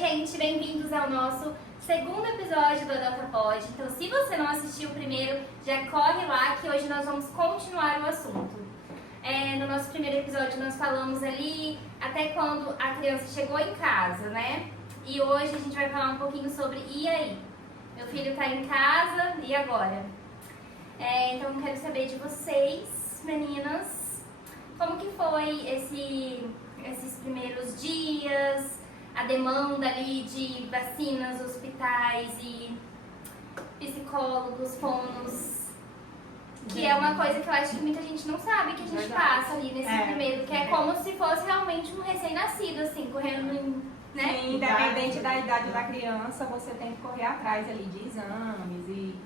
gente, bem-vindos ao nosso segundo episódio do AdotaPod. Então, se você não assistiu o primeiro, já corre lá que hoje nós vamos continuar o assunto. No nosso primeiro episódio nós falamos ali até quando a criança chegou em casa, né? E hoje a gente vai falar um pouquinho sobre e aí? Meu filho tá em casa, e agora? Então eu quero saber de vocês, meninas, como que foi esses primeiros dias, a demanda ali de vacinas, hospitais e psicólogos, fonos, que é uma coisa que eu acho que muita gente não sabe que a gente passa ali nesse primeiro, que é como se fosse realmente um recém-nascido, assim, correndo, né? Sim, independente da idade da criança, você tem que correr atrás ali de exames e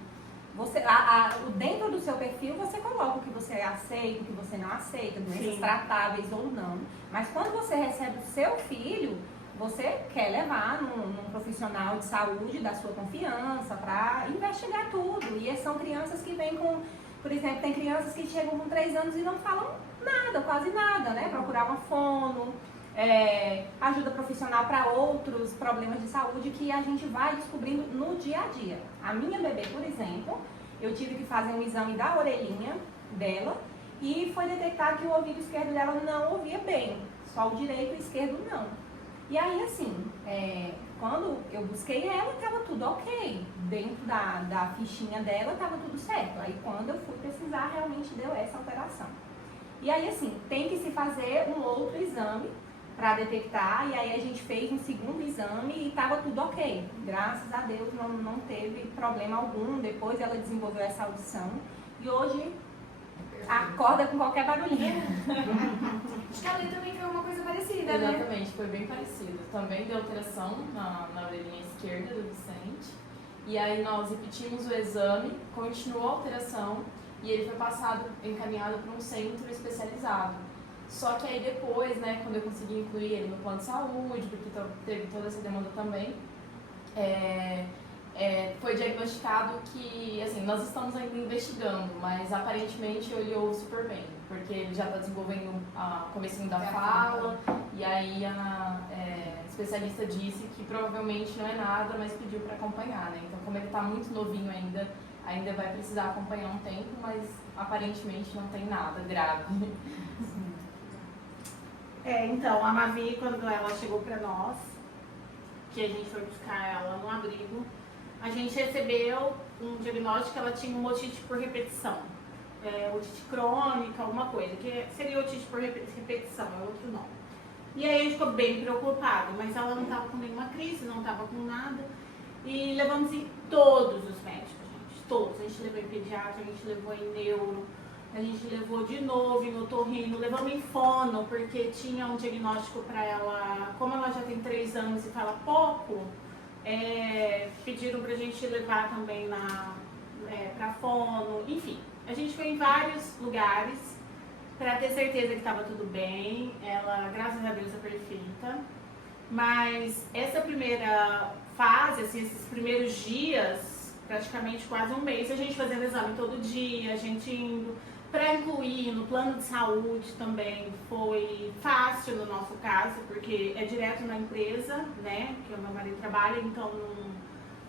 você, dentro do seu perfil você coloca o que você aceita, o que você não aceita, doenças tratáveis ou não. Mas quando você recebe o seu filho, você quer levar num profissional de saúde da sua confiança para investigar tudo. E são crianças que vêm com, por exemplo, tem crianças que chegam com 3 anos e não falam nada, quase nada, né? Procurar uma fono, ajuda profissional para outros problemas de saúde que a gente vai descobrindo no dia a dia. A minha bebê, por exemplo, eu tive que fazer um exame da orelhinha dela e foi detectado que o ouvido esquerdo dela não ouvia bem, só o direito e o esquerdo não. E aí, assim, quando eu busquei ela, estava tudo ok. Dentro da fichinha dela, estava tudo certo. Aí, quando eu fui pesquisar, realmente deu essa alteração. E aí, assim, tem que se fazer um outro exame para detectar. E aí, a gente fez um segundo exame e estava tudo ok. Graças a Deus, não teve problema algum. Depois, ela desenvolveu essa audição. E hoje, acorda com qualquer barulhinho. Acho que a Lê também foi uma coisa parecida, Exatamente, foi bem parecido. Também deu alteração na orelhinha esquerda do Vicente. E aí nós repetimos o exame, continuou a alteração e ele foi encaminhado para um centro especializado. Só que aí depois, né, quando eu consegui incluir ele no plano de saúde, porque teve toda essa demanda também, foi diagnosticado que, assim, nós estamos ainda investigando, mas aparentemente ele ouve super bem, porque ele já está desenvolvendo o comecinho da fala, e aí a especialista disse que provavelmente não é nada, mas pediu para acompanhar, né? Então, como ele está muito novinho ainda vai precisar acompanhar um tempo, mas aparentemente não tem nada grave. Então, a Mavi, quando ela chegou para nós, que a gente foi buscar ela no abrigo, a gente recebeu um diagnóstico que ela tinha uma otite por repetição. Otite crônica, alguma coisa, que seria otite por repetição, é outro nome. E aí a gente ficou bem preocupado, mas ela não estava com nenhuma crise, não estava com nada. E levamos em todos os médicos, gente, todos. A gente levou em pediatra, a gente levou em neuro, a gente levou de novo em otorrino, levamos em fono, porque tinha um diagnóstico para ela, como ela já tem 3 anos e fala pouco, pediram pra gente levar também pra fono, enfim. A gente foi em vários lugares pra ter certeza que estava tudo bem. Ela, graças a Deus, é perfeita. Mas essa primeira fase, assim, esses primeiros dias, praticamente quase um mês, a gente fazendo exame todo dia, a gente indo. Para incluir no plano de saúde também foi fácil no nosso caso, porque é direto na empresa, né, que o meu marido trabalha, então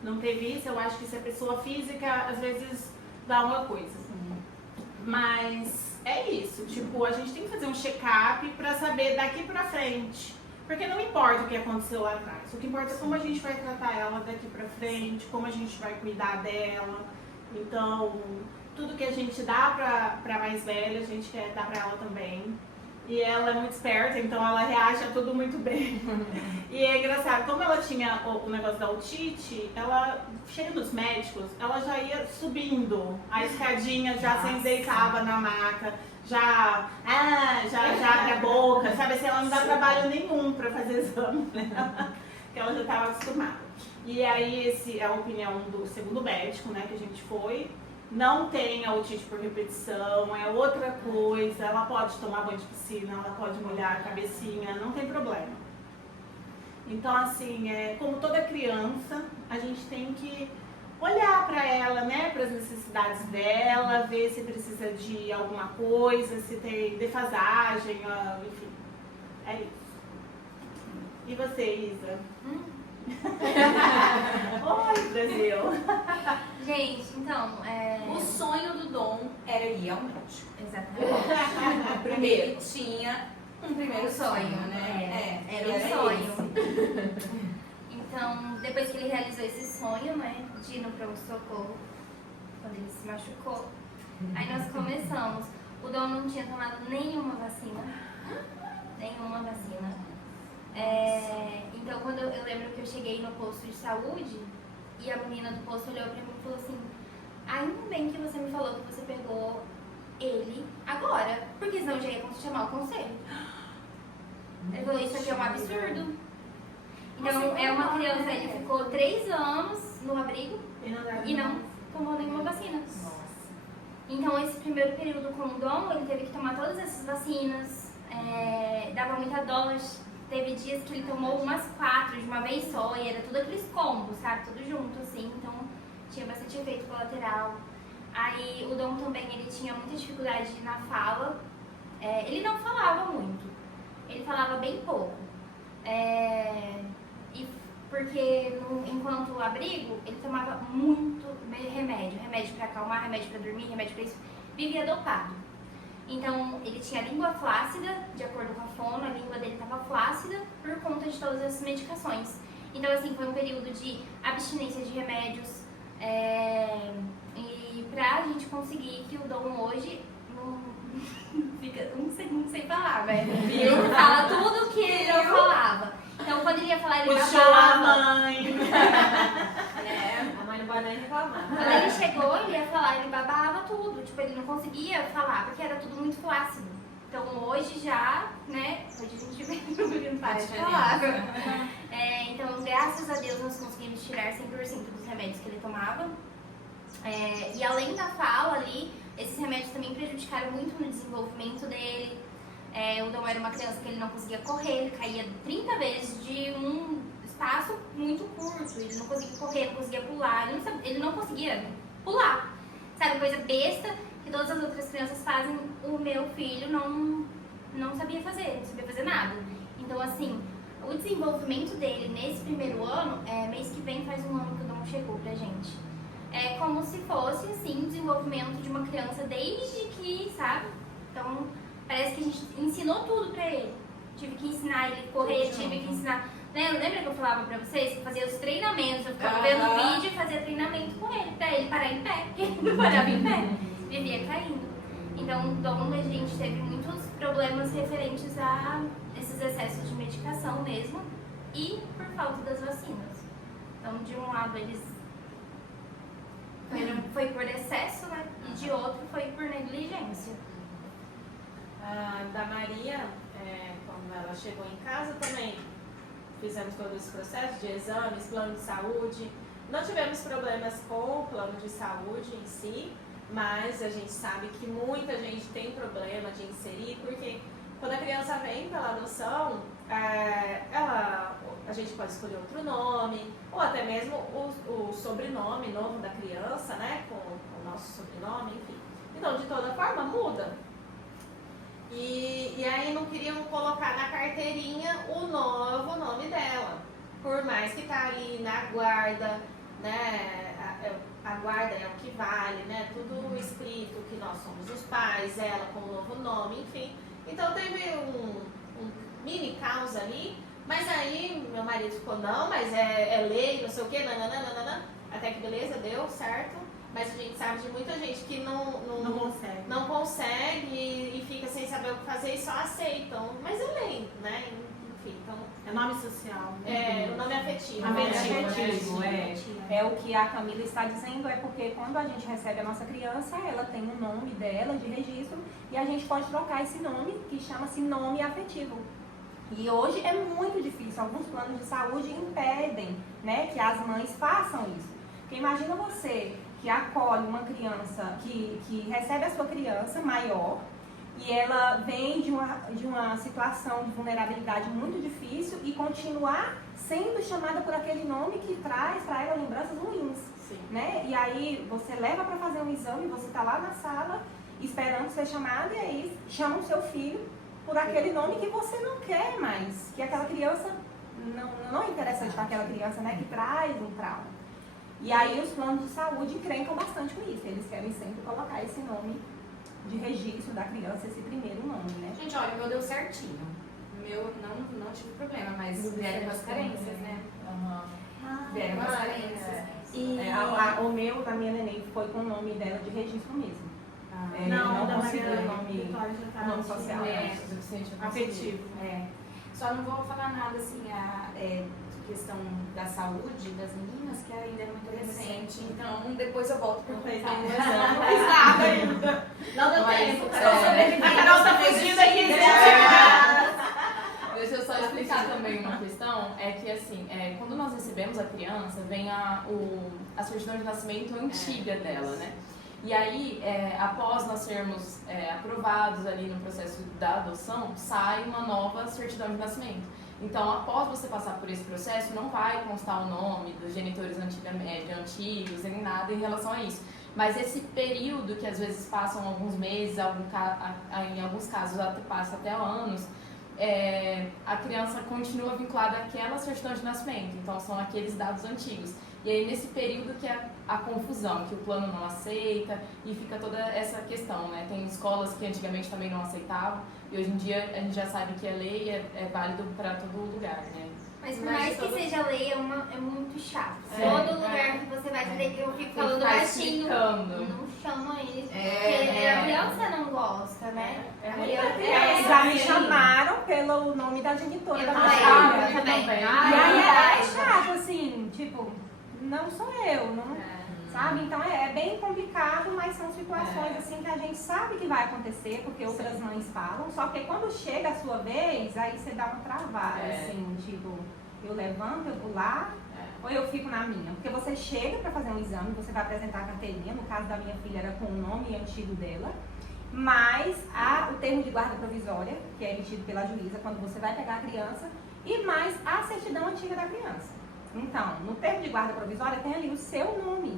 não teve isso. Eu acho que se a pessoa física, às vezes, dá uma coisa. Mas é isso, tipo, a gente tem que fazer um check-up para saber daqui para frente. Porque não importa o que aconteceu lá atrás, o que importa é como a gente vai tratar ela daqui para frente, como a gente vai cuidar dela. Então, tudo que a gente dá pra mais velha, a gente quer dar pra ela também. E ela é muito esperta, então ela reage a tudo muito bem. E é engraçado, como ela tinha o negócio da otite, ela, chega nos médicos, ela já ia subindo a escadinha, já se deitava na maca, já abre a boca, sabe assim, ela não dá trabalho nenhum pra fazer exame, né? Porque ela já estava acostumada. E aí, essa é a opinião do segundo médico, né, que a gente foi. Não tem a otite por repetição, é outra coisa, ela pode tomar banho de piscina, ela pode molhar a cabecinha, não tem problema. Então, assim, como toda criança, a gente tem que olhar para ela, né, para as necessidades dela, ver se precisa de alguma coisa, se tem defasagem, enfim, é isso. E você, Isa? Oi, Brasil. Gente, então, O sonho do Dom era ir ao médico. exatamente. Ele tinha um primeiro sonho, né? É, Era um sonho. Então, depois que ele realizou esse sonho, né, de ir no pronto-socorro, quando ele se machucou, aí nós começamos. O Dom não tinha tomado nenhuma vacina. Nenhuma vacina. Então, quando eu lembro que eu cheguei no posto de saúde, e a menina do posto olhou pra mim e falou assim: ainda bem que você me falou que você pegou ele agora, porque senão eu já ia chamar o conselho. Ele falou: isso aqui é um absurdo. Então, é uma criança, ele ficou 3 anos no abrigo e não tomou nenhuma vacina. Então, esse primeiro período com o Dom, ele teve que tomar todas essas vacinas, dava muita dó. Teve dias que ele tomou umas 4 de uma vez só, e era tudo aqueles combos, sabe? Tudo junto, assim, então tinha bastante efeito colateral. Aí, o Dom também, ele tinha muita dificuldade na fala. Ele não falava muito, ele falava bem pouco. Porque enquanto o abrigo, ele tomava muito remédio para acalmar, remédio para dormir, remédio para isso, vivia dopado. Então, ele tinha a língua flácida, de acordo com a fono, a língua dele estava flácida por conta de todas essas medicações. Então, assim, foi um período de abstinência de remédios, e pra gente conseguir que o Dom hoje não fica um segundo sem falar, né? Ele fala tudo que ele não falava. Então, quando ele ia falar, ele Puxou a babava. mãe. A mãe não pode nem reclamar. Quando ele chegou, ele ia falar, ele babava tudo. Tipo, ele não conseguia falar, porque era tudo muito flácido. Então, hoje já, né, hoje a gente vê que ele não para de falar. Então, graças a Deus, nós conseguimos tirar 100% dos remédios que ele tomava. E além da fala ali, esses remédios também prejudicaram muito no desenvolvimento dele. O Dom era uma criança que ele não conseguia correr, ele caía 30 vezes de um espaço muito curto, ele não conseguia correr, não conseguia pular, ele não conseguia pular. Sabe, coisa besta que todas as outras crianças fazem, o meu filho não sabia fazer, não sabia fazer nada. Então, assim, o desenvolvimento dele nesse primeiro ano, mês que vem faz um ano que o Dom chegou pra gente. É como se fosse, assim, o desenvolvimento de uma criança desde que, sabe? Então, parece que a gente ensinou tudo pra ele. Tive que ensinar ele a correr, tive que ensinar... Lembra que eu falava pra vocês que fazia os treinamentos? Eu ficava vendo vídeo e fazia treinamento com ele, pra ele parar em pé, porque ele não parava em pé, vivia caindo. Então, o Dom, a gente teve muitos problemas referentes a esses excessos de medicação mesmo e por falta das vacinas. Então, de um lado, eles foi por excesso, né? E de outro foi por negligência. Da Maria, quando ela chegou em casa também, fizemos todo esse processo de exames, plano de saúde. Não tivemos problemas com o plano de saúde em si, mas a gente sabe que muita gente tem problema de inserir, porque quando a criança vem pela adoção, a gente pode escolher outro nome, ou até mesmo o sobrenome novo da criança, né, com o nosso sobrenome, enfim. Então, de toda forma, muda. E aí não queriam colocar na carteirinha o novo nome dela. Por mais que tá ali na guarda, né? A guarda é o que vale, né? Tudo escrito que nós somos os pais, ela com o novo nome, enfim. Então teve um mini caos ali, mas aí meu marido ficou, não, mas é lei, não sei o que, nananana. Até que beleza, deu certo. Mas a gente sabe de muita gente que não consegue e fica sem saber o que fazer e só aceitam. Mas é lei, né? Enfim, então... É nome social. O nome afetivo. Afetivo, é o que a Camila está dizendo, é porque quando a gente recebe a nossa criança, ela tem um nome dela de registro e a gente pode trocar esse nome, que chama-se nome afetivo. E hoje é muito difícil, alguns planos de saúde impedem, né, que as mães façam isso. Porque imagina você que acolhe uma criança, que recebe a sua criança maior, e ela vem de uma situação de vulnerabilidade muito difícil e continuar sendo chamada por aquele nome que traz para ela lembranças ruins. Sim. Né? E aí você leva para fazer um exame, você está lá na sala esperando ser chamada e aí chama o seu filho por aquele nome que você não quer mais, que aquela criança não é interessante para aquela criança, né, que traz um trauma. E aí os planos de saúde encrencam bastante com isso. Eles querem sempre colocar esse nome de registro da criança, esse primeiro nome, né? Gente, olha, o meu deu certinho. O meu não tive problema, mas vieram com as carências, né? Vieram com as carências. E o meu, da minha neném, foi com o nome dela de registro mesmo. Não, da conseguiu Maria o nome nome social. afetivo. Só não vou falar nada assim, de questão da saúde das meninas, que ainda é muito recente. Então, depois eu volto para contar o exame. Não fiz nada ainda. Não deu tempo. A Carol tá fugindo aqui, Deixa eu só explicar também uma questão, é que assim, quando nós recebemos a criança, vem a certidão de nascimento antiga dela, né? E aí, após nós sermos aprovados ali no processo da adoção, sai uma nova certidão de nascimento. Então, após você passar por esse processo, não vai constar o nome dos genitores antigos, nem nada em relação a isso. Mas esse período, que às vezes passam alguns meses, em alguns casos passa até anos, a criança continua vinculada àquela certidão de nascimento. Então, são aqueles dados antigos. E aí, nesse período que é a confusão, que o plano não aceita e fica toda essa questão, né? Tem escolas que antigamente também não aceitavam e hoje em dia a gente já sabe que a lei é válido para todo lugar, né? Mas por mais que seja lei, é muito chato. É. Todo lugar que você vai ter que eu fico falando Ficar baixinho, explicando. não chama eles, porque a criança não gosta, né? Já me chamaram pelo nome da genitora da minha também, filha. eu também. E aí é chato, assim, tipo, não sou eu, não, sabe? Então é bem complicado, mas são situações assim que a gente sabe que vai acontecer, porque outras mães falam, só que quando chega a sua vez, aí você dá uma travada, assim, tipo, eu levanto, eu vou lá, ou eu fico na minha. Porque você chega para fazer um exame, você vai apresentar a carteirinha, no caso da minha filha era com o nome antigo dela, mais o termo de guarda provisória, que é emitido pela juíza quando você vai pegar a criança, e mais a certidão antiga da criança. Então, no termo de guarda provisória tem ali o seu nome.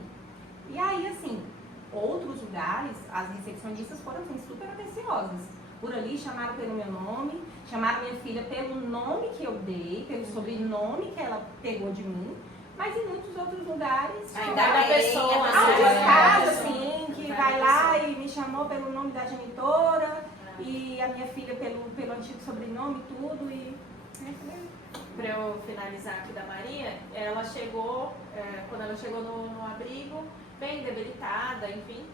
E aí, assim, outros lugares, as recepcionistas foram assim, super atenciosas. Por ali chamaram pelo meu nome, chamaram minha filha pelo nome que eu dei, pelo sobrenome que ela pegou de mim. Mas em muitos outros lugares, alguns casos, assim, que vai lá e me chamou pelo nome da genitora, e a minha filha pelo antigo sobrenome, tudo, e... Para eu finalizar aqui da Maria, ela chegou, quando ela chegou no abrigo, bem debilitada, enfim,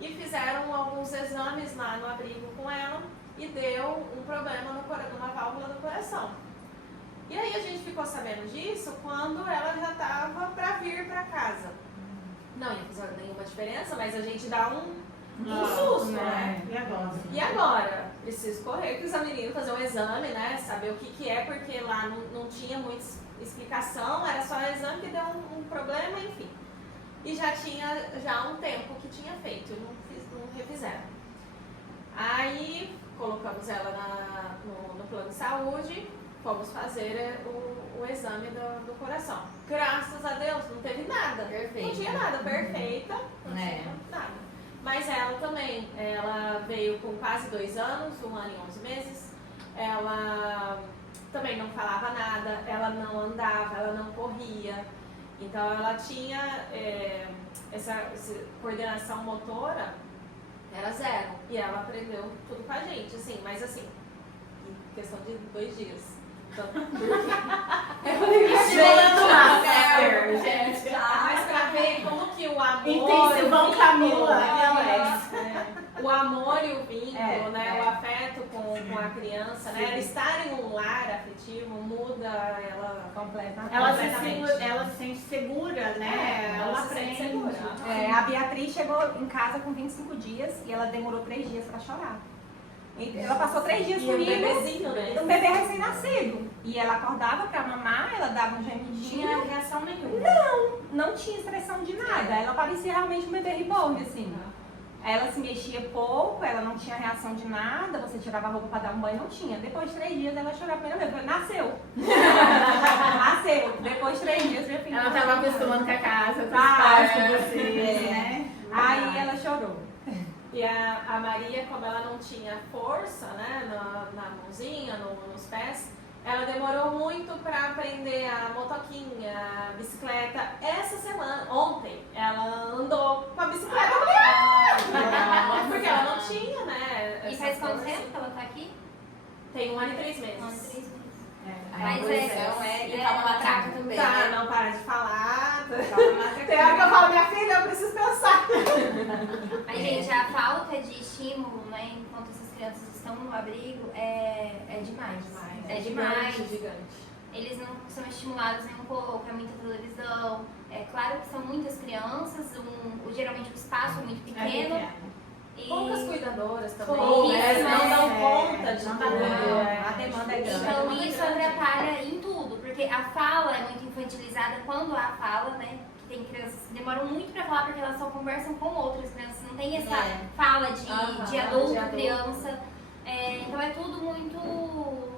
e fizeram alguns exames lá no abrigo com ela e deu um problema numa válvula do coração. E aí a gente ficou sabendo disso quando ela já estava para vir para casa. Não ia fazer nenhuma diferença, mas a gente dá um susto, né? E agora? Preciso correr com os meninos, fazer um exame, né? Saber o que é, porque lá não tinha muita explicação, era só o exame que deu um problema, enfim. E já tinha um tempo que tinha feito, não refizeram. Aí colocamos ela no plano de saúde, fomos fazer o exame do coração. Graças a Deus, não teve nada. Perfeito. Não tinha nada, perfeita, não tinha nada. Mas ela também, ela veio com quase 2 anos, 1 ano e 11 meses. Ela também não falava nada, ela não andava, ela não corria. Então ela tinha essa coordenação motora, era 0. E ela aprendeu tudo com a gente, assim, mas assim, em questão de 2 dias. Então, mas pra ver como que o amor, Intensivão Camila e Alex, o amor e o vínculo, né, o afeto com a criança, né, ela estar em um lar afetivo muda ela Completamente. Ela se sente segura, né? ela se sente segura. A Beatriz chegou em casa com 25 dias e ela demorou 3 dias para chorar. Ela passou 3 dias comigo, bebezinho, né? um bebê recém-nascido. E ela acordava para mamar, ela dava um gemidinho. Não tinha reação nenhuma. Não tinha expressão de nada. Ela parecia realmente um bebê reborn, assim. Ela se mexia pouco, ela não tinha reação de nada, você tirava a roupa para dar um banho, não tinha. Depois de 3 dias ela chorava a primeira vez. Nasceu. Nasceu. Depois de 3 dias, minha filha. Ela estava acostumando com a casa, com os Ah, pais, com vocês, né? Aí ela chorou. E a Maria, como ela não tinha força, né, na mãozinha, nos pés, Ela demorou muito pra aprender a motoquinha, a bicicleta. Essa semana, ontem, ela andou com a bicicleta. Porque ela não tinha, né? E essa faz quanto coisa tempo assim. que ela tá aqui? Tem 1 ano e 3 Um ano e meses. 3 meses. A Mas posição e tá uma matraca também, Tá, né? não para de falar. Tá uma matraquinha. Tem hora que eu falo, minha filha, eu preciso pensar. Mas, gente, a falta de estímulo, né, enquanto essas crianças estão no abrigo, é demais. É demais. Gigante. Eles não são estimulados nem um pouco, é muita televisão. É claro que são muitas crianças, geralmente o espaço é muito pequeno. E Poucas cuidadoras também. Pouquíssimas. Não dão conta de Não dá tudo. conta. A demanda é grande. então isso atrapalha em tudo, porque a fala é muito infantilizada quando há fala, né? Que tem crianças que demoram muito pra falar porque elas só conversam com outras crianças, não tem essa fala de adulto, criança. Então é tudo muito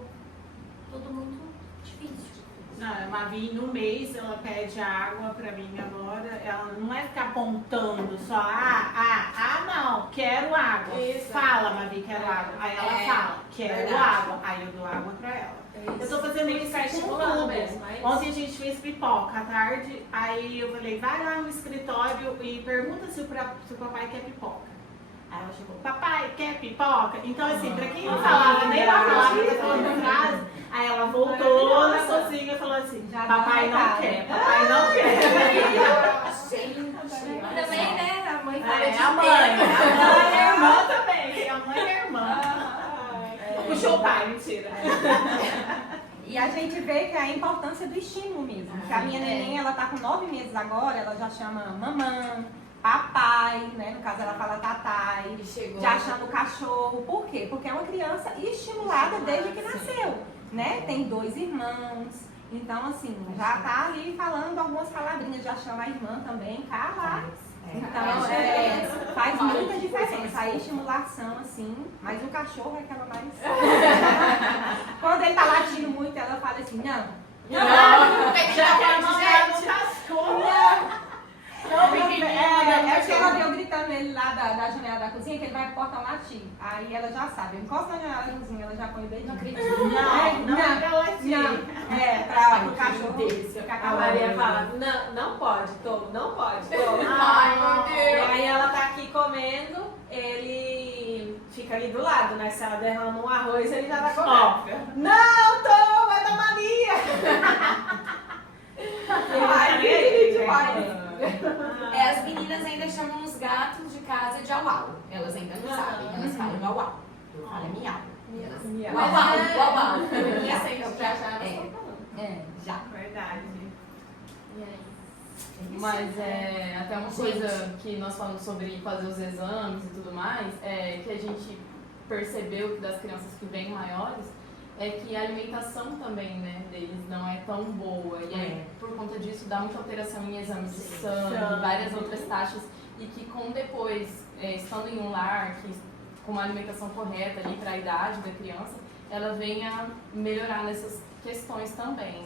difícil. Não, a Mavi, no mês, ela pede água pra mim agora. Ela não é ficar apontando só, não, quero água. Isso. Fala, Mavi, quero água. Aí ela fala, quero verdade. água. Aí eu dou água pra ela. Eu tô fazendo Tem que isso ficar com estimulando tudo. mesmo, é isso. Ontem a gente fez pipoca à tarde, aí eu falei, vai lá no escritório e pergunta se o papai quer pipoca. Aí ela chegou, papai, quer pipoca? Então assim, pra quem não falava nem uma palavra, tá falando frase, aí ela voltou na cozinha e falou assim, Já papai dá não vontade. quer, papai não quer. Também, né? A mãe fala É, de a mãe é a irmã também, a mãe é a irmã. Puxou o pai, mentira. E a gente vê que é a importância do estímulo mesmo. Que a minha neném, ela tá com 9 meses agora, ela já chama mamãe, papai, né? No caso ela fala tatai, já chama o cachorro. Por quê? Porque é uma criança estimulada desde que nasceu, né? Tem 2 irmãos. Então, assim, já tá ali falando algumas palavrinhas, já chama a irmã também, cala. Então, faz muita diferença. A estimulação, assim, mas o cachorro é aquela mais. Quando ele tá latindo muito, ela fala assim, não. Já quer mandar no cachorro. É porque ela veio gritando ele lá da janela da cozinha, que ele vai pro portão latir. Aí ela já sabe, encosta na janela da cozinha, ela já põe o dedinho. Não é pra latir. Pra o cachorro A ficar calado. Maria fala, não pode, Tom, não pode, Tom. Ai, meu Deus. E aí ela tá aqui comendo, ele fica ali do lado, né? Se ela derrama um arroz, ele já tá comendo. Não, Tom, é da Maria! Ai, que demais! As meninas ainda chamam os gatos de casa de au-au. Elas ainda não sabem, elas falam au-au. Eu falo miau. Uau-au. E assim, já Já. Verdade. Mas até uma coisa que nós falamos sobre fazer os exames e tudo mais, que a gente percebeu que das crianças que vêm maiores, é que a alimentação também, né, deles não é tão boa. E aí, por conta disso, dá muita alteração em exames de sangue, várias outras taxas. E que com depois, estando em um lar, com uma alimentação correta ali para a idade da criança, ela venha melhorar nessas questões também.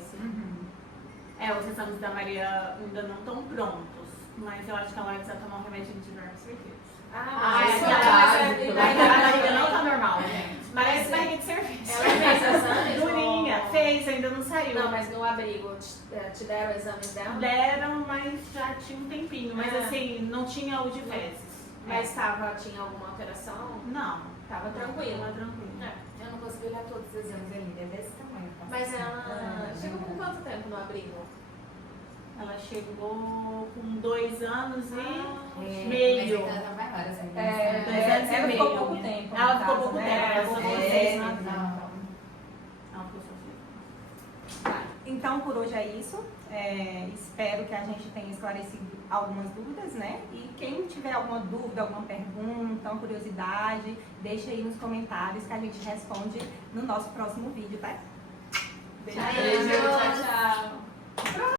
Os exames da Maria ainda não estão prontos, mas eu acho que ela vai precisar tomar um remédio de diversos serviços. A barriga não tá normal, gente. Parece barriga de serviço. Ela fez exames? Durinha, fez, ainda não saiu. Não, mas no abrigo, te deram exames dela? Deram, mas já tinha um tempinho. Mas assim, não tinha o de fezes. Mas tinha alguma alteração? Não. Tava tranquila. Tranquila. Eu não consegui olhar todos os exames ali, é desse tamanho. Tá? Mas ela chegou com quanto tempo no abrigo? Ela chegou com 2 anos e Mas meio. ainda tá maiores ainda. Ela ficou pouco tempo. Ela no ficou caso, pouco né? tempo, ela ficou 6 Não. meses. Ela ficou só 6. Então, por hoje é isso. Espero que a gente tenha esclarecido algumas dúvidas, né? E quem tiver alguma dúvida, alguma pergunta, uma curiosidade, deixa aí nos comentários que a gente responde no nosso próximo vídeo, tá? Beijo. Tchau, tchau.